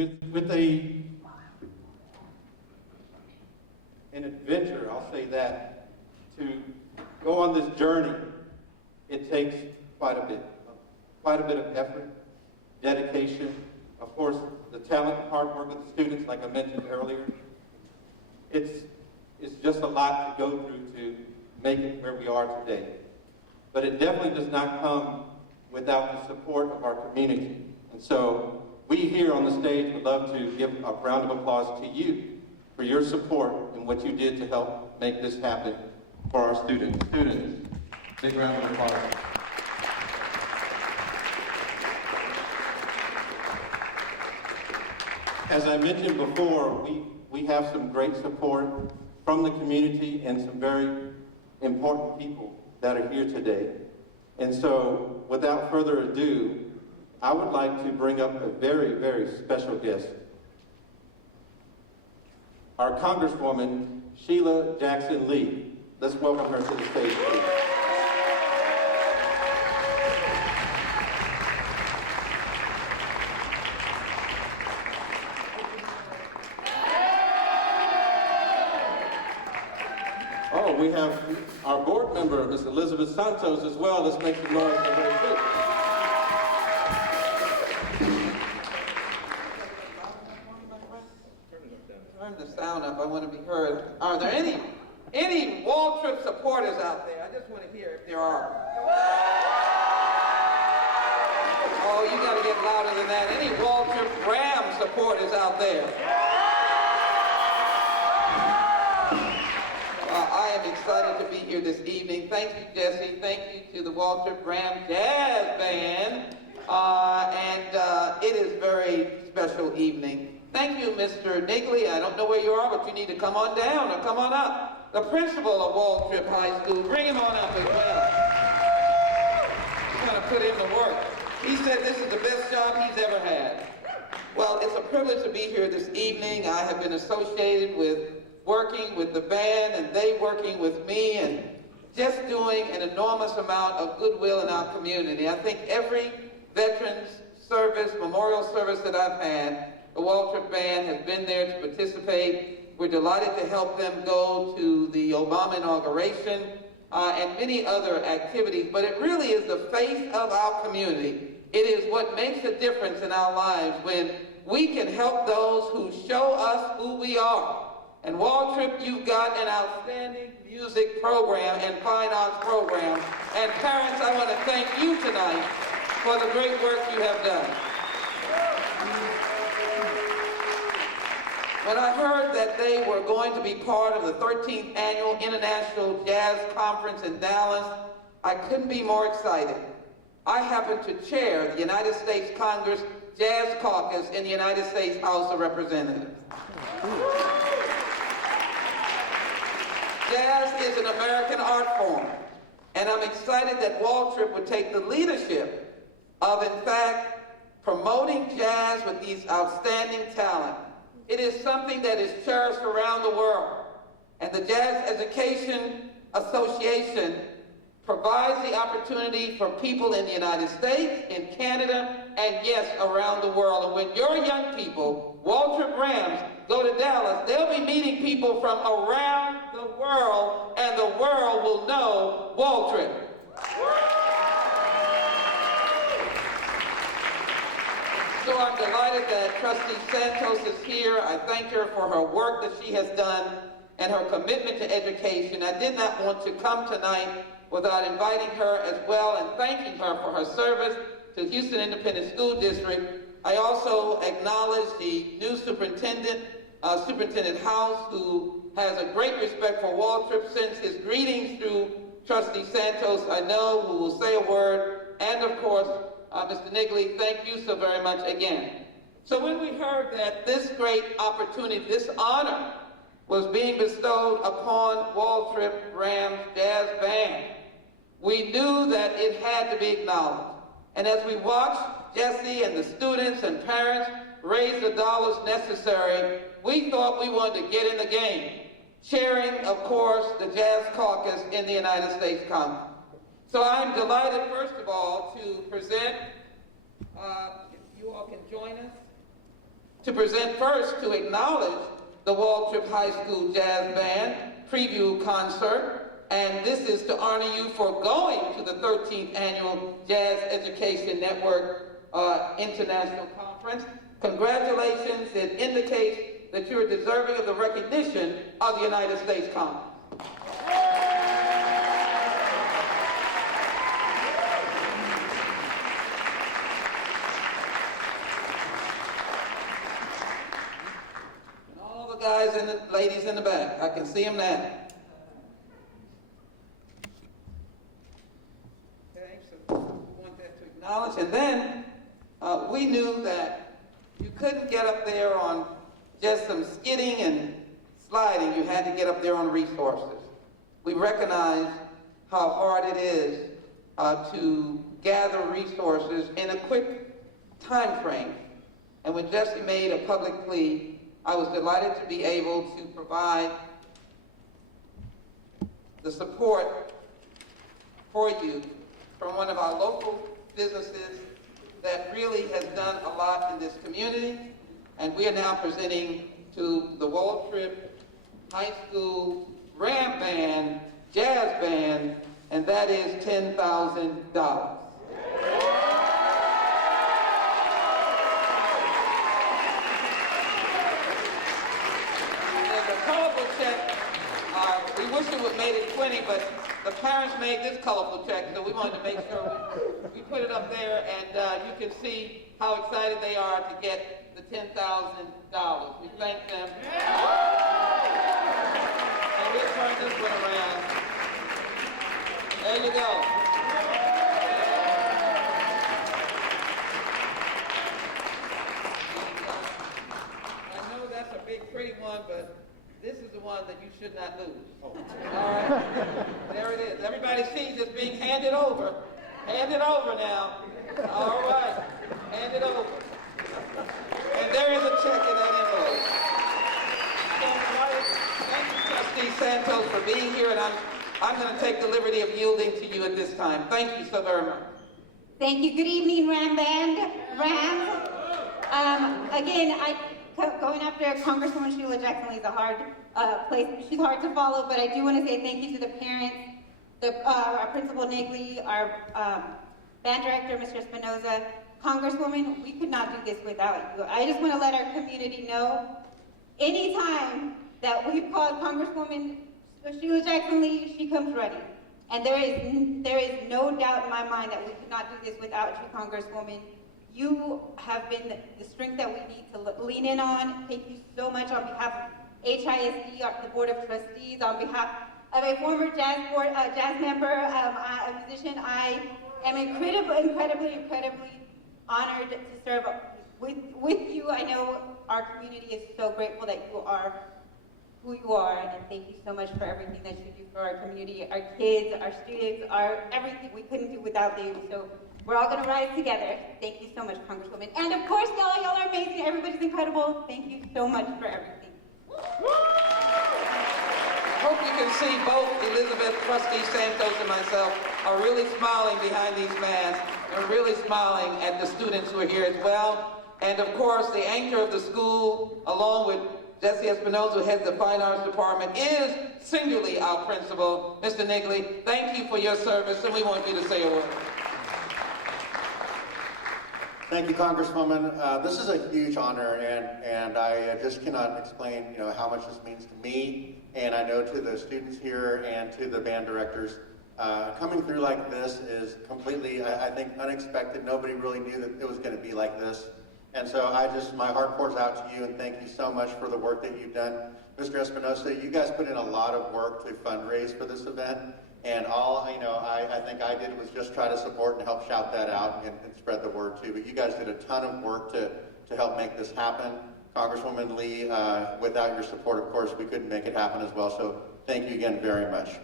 with an adventure, I'll say that, to go on this journey, it takes quite a bit of effort, dedication, of course, the talent and hard work of the students, like I mentioned earlier. It's just a lot to go through to make it where we are today. But it definitely does not come without the support of our community. And so we here on the stage would love to give a round of applause to you for your support and what you did to help make this happen for our students. Students, big round of applause. As I mentioned before, we have some great support from the community and some very important people that are here today. And so, without further ado, I would like to bring up a very, very special guest. Our Congresswoman, Sheila Jackson Lee. Let's welcome her to the stage, please. Oh, we have our board member, Ms. Elizabeth Santos, as well. Let's make some noise for her, too. Turn the sound up. I want to be heard. Are there any Waltrip supporters out there? I just want to hear if there are. Oh, you got to get louder than that. Any Waltrip Ram supporters out there? I am excited to be here this evening. Thank you, Jesse. Thank you to the Waltrip Ram Jazz Band. It is a very special evening. Thank you, Mr. Nigley. I don't know where you are, but you need to come on down or come on up. The principal of Waltrip High School, bring him on up as well. We're going to put him to work. He said this is the best job he's ever had. Well, it's a privilege to be here this evening. I have been associated with working with the band and they working with me and just doing an enormous amount of goodwill in our community. I think every Veterans Service, memorial service that I've had, the Waltrip Band has been there to participate. We're delighted to help them go to the Obama inauguration and many other activities. But it really is the face of our community. It is what makes a difference in our lives when we can help those who show us who we are. And Waltrip, you've got an outstanding music program and fine arts program. And parents, I want to thank you tonight for the great work you have done. When I heard that they were going to be part of the 13th Annual International Jazz Conference in Dallas, I couldn't be more excited. I happen to chair the United States Congress Jazz Caucus in the United States House of Representatives. Jazz is an American art form, and I'm excited that Waltrip would take the leadership of, in fact, promoting jazz with these outstanding talent. It is something that is cherished around the world, and the Jazz Education Association provides the opportunity for people in the United States, in Canada, and yes, around the world. And when your young people, Waltrip Rams, go to Dallas, they'll be meeting people from around the world, and the world will know Waltrip. So I'm delighted that Trustee Santos is here. I thank her for her work that she has done and her commitment to education. I did not want to come tonight without inviting her as well and thanking her for her service to Houston Independent School District. I also acknowledge the new superintendent, Superintendent House, who has a great respect for Waltrip, sends his greetings through Trustee Santos, I know, who will say a word, and of course, Mr. Nigley, thank you so very much again. So when we heard that this great opportunity, this honor, was being bestowed upon Waltrip Rams Jazz Band, we knew that it had to be acknowledged. And as we watched Jesse and the students and parents raise the dollars necessary, we thought we wanted to get in the game, chairing, of course, the Jazz Caucus in the United States Congress. So I'm delighted, first of all, to present, if you all can join us, to present first to acknowledge the Waltrip High School Jazz Band preview concert. And this is to honor you for going to the 13th Annual Jazz Education Network International Conference. Congratulations. It indicates that you are deserving of the recognition of the United States Congress. And all the guys and the ladies in the back, I can see them now. Okay, so we want that to acknowledge. And then we knew that you couldn't get up there on just some skidding and sliding. You had to get up there on resources. We recognize how hard it is to gather resources in a quick time frame. And when Jesse made a public plea, I was delighted to be able to provide the support for you from one of our local businesses that really has done a lot in this community. And we are now presenting to the Waltrip High School Ram Band, Jazz Band, and that is $10,000. There's a colorful check. We wish it would have made it 20, but the parents made this colorful check, so we wanted to make sure we put it up there, and you can see how excited they are to get the $10,000. We thank them. And we'll turn this one around. There you go. I know that's a big, pretty one, but this is the one that you should not lose. All right? There it is. Everybody sees it being handed over. Hand it over now. All right. Hand it over. And there is a check in that envelope. Thank you, Trustee Santos, for being here, and I'm going to take the liberty of yielding to you at this time. Thank you so very much. Thank you. Good evening, Ram Band. Rams. Again, going after Congresswoman Sheila Jackson Lee is a hard place. She's hard to follow, but I do want to say thank you to the parents, our Principal Nigley, our band director, Mr. Espinoza. Congresswoman, we could not do this without you. I just want to let our community know, anytime that we've called Congresswoman Sheila Jackson Lee, she comes running. And there is no doubt in my mind that we could not do this without you, Congresswoman. You have been the strength that we need to lean in on. Thank you so much on behalf of HISD, the Board of Trustees, on behalf of a former jazz member, a musician. I am incredibly honored to serve with you. I know our community is so grateful that you are who you are, and thank you so much for everything that you do for our community, our kids, our students, our everything. We couldn't do without you. So we're all going to rise together. Thank you so much, Congresswoman. And of course, y'all are amazing. Everybody's incredible. Thank you so much for everything. I hope you can see both Elizabeth, Trustee Santos, and myself are really smiling behind these masks. We're really smiling at the students who are here as well. And of course, the anchor of the school, along with Jesse Espinoza, who heads the Fine Arts Department, is singularly our principal. Mr. Nigley, thank you for your service, and we want you to say a word. Thank you, Congresswoman. This is a huge honor, and I just cannot explain, how much this means to me, and I know to the students here and to the band directors. Coming through like this is completely, I think, unexpected. Nobody really knew that it was going to be like this. And so my heart pours out to you, and thank you so much for the work that you've done. Mr. Espinosa, you guys put in a lot of work to fundraise for this event, and all, I think I did was just try to support and help shout that out and spread the word too. But you guys did a ton of work to help make this happen. Congresswoman Lee, without your support, of course, we couldn't make it happen as well. So thank you again very much.